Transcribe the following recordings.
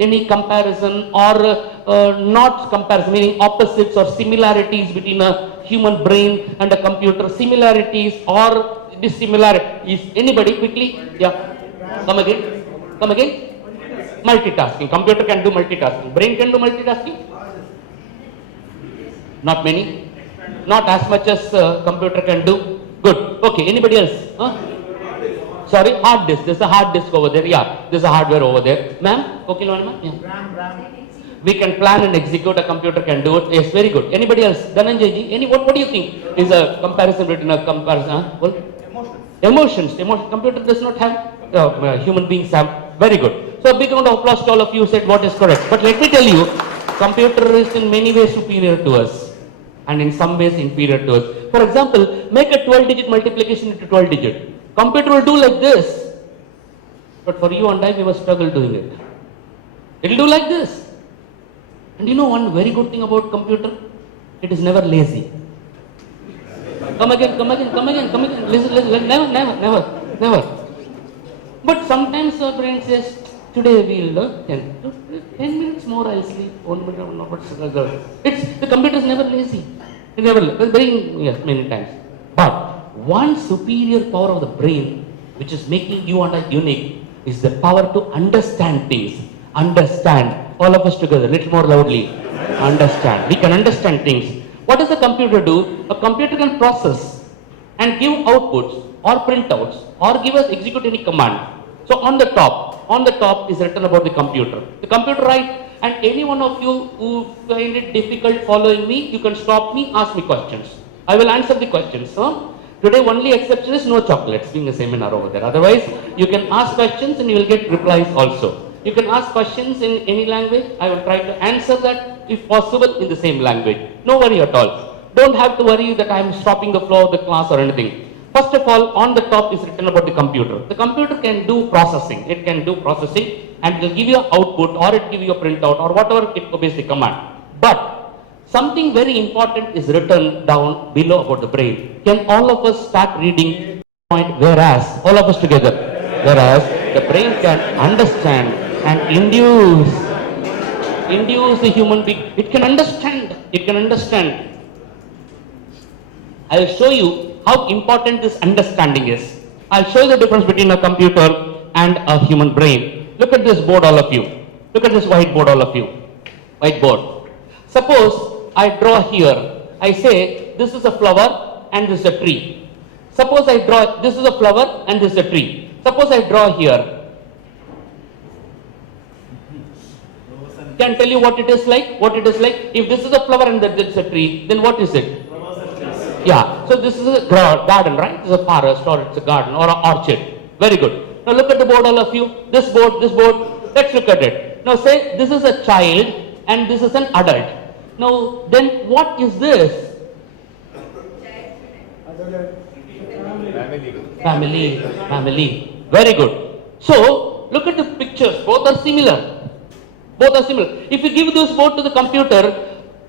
any comparison or not comparison, meaning opposites or similarities between a human brain and a computer, similarities or dissimilarities. Anybody quickly? Yeah. Come again. Come again. Multitasking. Computer can do multitasking. Brain can do multitasking? Not many. Not as much as computer can do. Good. Okay. Anybody else? Huh? Sorry, hard disk. There's a hard disk over there. Yeah, there's a hardware over there. Ma'am? Okay, ma'am? Yeah. We can plan and execute. A computer can do it. Yes, very good. Anybody else? Dhananjay ji? What do you think is a comparison between a comparison? Well, emotions. Computer does not have. Human beings have. Very good. So a big round of applause to all of you said what is correct. But let me tell you, computer is in many ways superior to us. And in some ways inferior to us. For example, make a 12-digit multiplication into 12-digit. Computer will do like this. But for you and I, we must struggle doing it. It will do like this. And you know one very good thing about computer? It is never lazy. Come again. Listen. Never. But sometimes our brain says, today we'll learn 10 minutes more I'll sleep. 1 minute, the computer is never lazy. It never, yes, many times. But one superior power of the brain, which is making you and I unique, is the power to understand things. Understand. All of us together, little more loudly. Understand. We can understand things. What does a computer do? A computer can process and give outputs or printouts or give us execute any command. So on the top is written about the computer. The computer writes, and any one of you who find it difficult following me, you can stop me, ask me questions. I will answer the questions. Today only exception is no chocolates, being a seminar over there. Otherwise, you can ask questions and you will get replies also. You can ask questions in any language. I will try to answer that if possible in the same language. No worry at all. Don't have to worry that I am stopping the flow of the class or anything. First of all, on the top is written about the computer. The computer can do processing. It can do processing and it will give you an output or it give you a printout or whatever it obeys the command. But something very important is written down below about the brain. Can all of us start reading point whereas, all of us together, whereas the brain can understand and induce the human being. It can understand. I will show you how important this understanding is. I'll show you the difference between a computer and a human brain. Look at this board, all of you. Look at this whiteboard, all of you. Whiteboard. Suppose I draw here. I say this is a flower and this is a tree. Suppose I draw this is a flower and this is a tree. Suppose I draw here. Can tell you what it is like? If this is a flower and that is a tree, then what is it? Yeah, so this is a garden, right? This is a forest or it's a garden or an orchard. Very good. Now look at the board, all of you. This board. Let's look at it. Now say this is a child and this is an adult. Now then what is this? Family. Very good. So look at the pictures. Both are similar. If you give this board to the computer,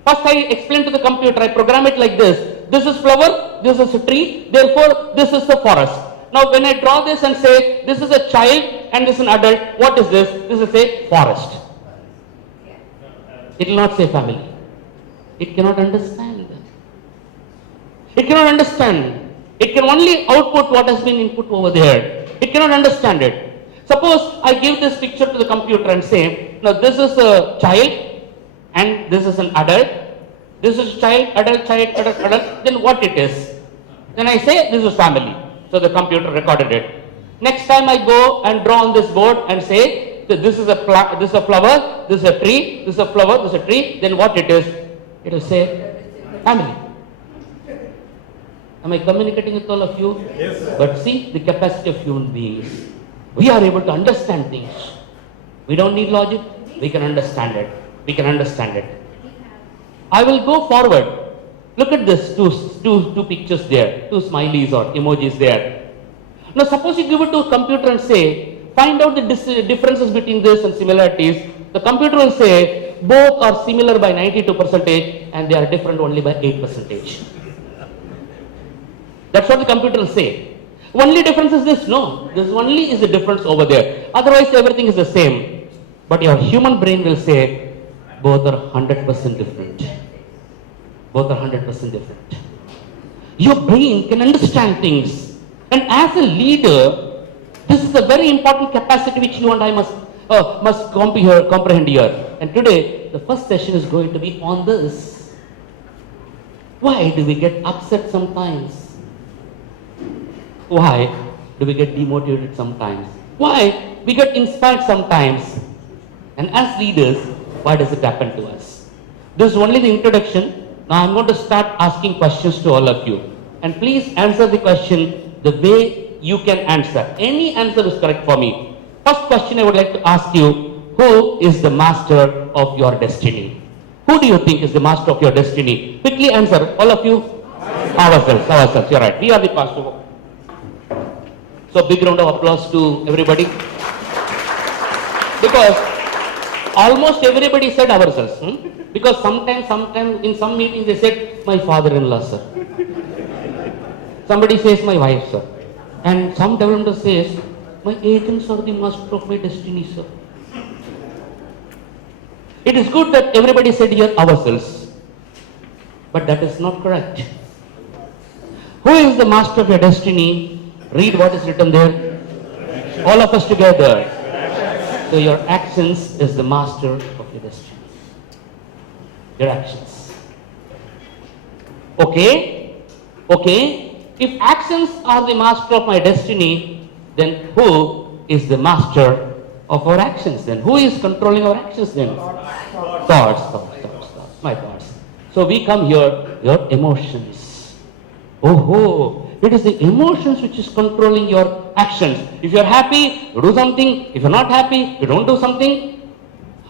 first I explain to the computer, I program it like this. This is flower, this is a tree, therefore this is the forest. Now when I draw this and say this is a child and this is an adult, what is this? This is a forest. It will not say family. It cannot understand. It can only output what has been input over there. It cannot understand it. Suppose I give this picture to the computer and say, now this is a child and this is an adult. This is child, adult, then what it is? Then I say this is family. So the computer recorded it. Next time I go and draw on this board and say this is a flower, this is a tree, this is a flower, this is a tree, then what it is? It will say family. Am I communicating with all of you? Yes, sir. But see the capacity of human beings. We are able to understand things. We don't need logic. We can understand it. I will go forward. Look at this, two pictures there, two smileys or emojis there. Now suppose you give it to a computer and say, find out the differences between this and similarities. The computer will say, both are similar by 92% and they are different only by 8%. That's what the computer will say. Only difference is this? No, this only is the difference over there. Otherwise everything is the same. But your human brain will say, both are 100% different. Both are 100% different. Your brain can understand things. And as a leader, this is a very important capacity which you and I must comprehend here. And today, the first session is going to be on this. Why do we get upset sometimes? Why do we get demotivated sometimes? Why we get inspired sometimes? And as leaders, why does it happen to us? This is only the introduction. Now I'm going to start asking questions to all of you. And please answer the question the way you can answer. Any answer is correct for me. First question I would like to ask you, who is the master of your destiny? Who do you think is the master of your destiny? Quickly answer, all of you. Ourselves, you're right. We are the master. So big round of applause to everybody. Because almost everybody said ourselves. Because sometimes in some meetings they said, my father-in-law, sir. Somebody says, my wife, sir. And some developer says, my agents are the master of my destiny, sir. It is good that everybody said here ourselves. But that is not correct. Who is the master of your destiny? Read what is written there. All of us together. So your actions is the master of your destiny. Your actions. Okay? If actions are the master of my destiny, then who is the master of our actions then? Who is controlling our actions then? Thoughts. My thoughts. So we come here, your emotions. It is the emotions which is controlling your actions. If you are happy, you do something. If you are not happy, you don't do something.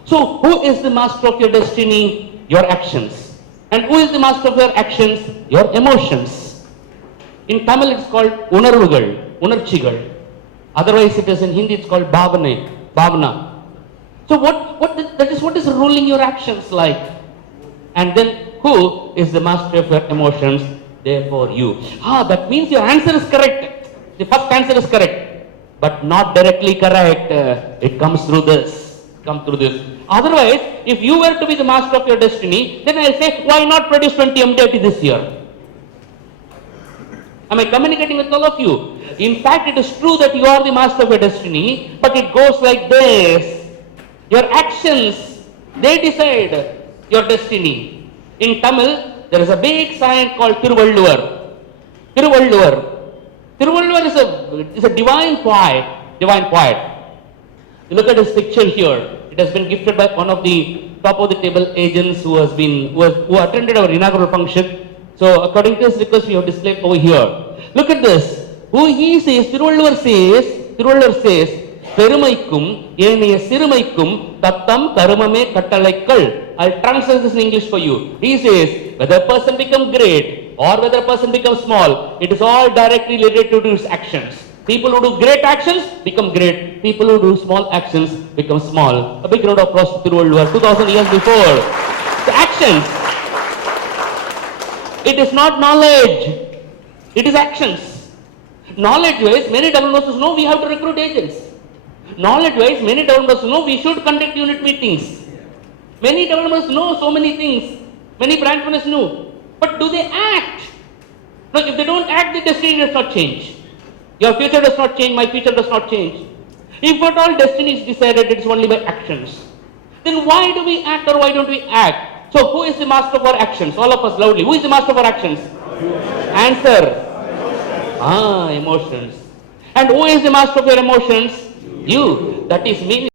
So who is the master of your destiny? Your actions. And who is the master of your actions? Your emotions. In Tamil it's called unarchigal. Otherwise it is in Hindi it's called bhavana. So that is what is ruling your actions like. And then who is the master of your emotions? Therefore you. That means your answer is correct. The first answer is correct. But not directly correct. It comes through this. Otherwise, if you were to be the master of your destiny, then I'll say, why not produce 20 MDIT this year? Am I communicating with all of you? In fact, it is true that you are the master of your destiny, but it goes like this. Your actions, they decide your destiny. In Tamil, there is a big sign called Tiruvalluvar. Tiruvalluvar is a divine poet. You look at his picture here. It has been gifted by one of the top of the table agents who attended our inaugural function. So according to his request, we have displayed over here. Look at this. Who he says, Tiruvalluvar says, Perumaikum, Yeniya Sirumaikum, Tattam Karumame Kattalaikal. I'll translate this in English for you. He says, whether a person becomes great or whether a person becomes small, it is all directly related to his actions. People who do great actions become great. People who do small actions become small. A big round of applause to Tiruvalluvar, 2000 years before. The actions. It is not knowledge. It is actions. Knowledge-wise, many developers know we have to recruit agents. Knowledge-wise, many developers know we should conduct unit meetings. Many developers know so many things. Many branch managers know. But do they act? No, if they don't act, the destiny does not change. Your future does not change, my future does not change. If at all destiny is decided, it is only by actions. Then why do we act or why don't we act? So who is the master of our actions? All of us loudly. Who is the master of our actions? Answer. Emotions. And who is the master of your emotions? You. That is me.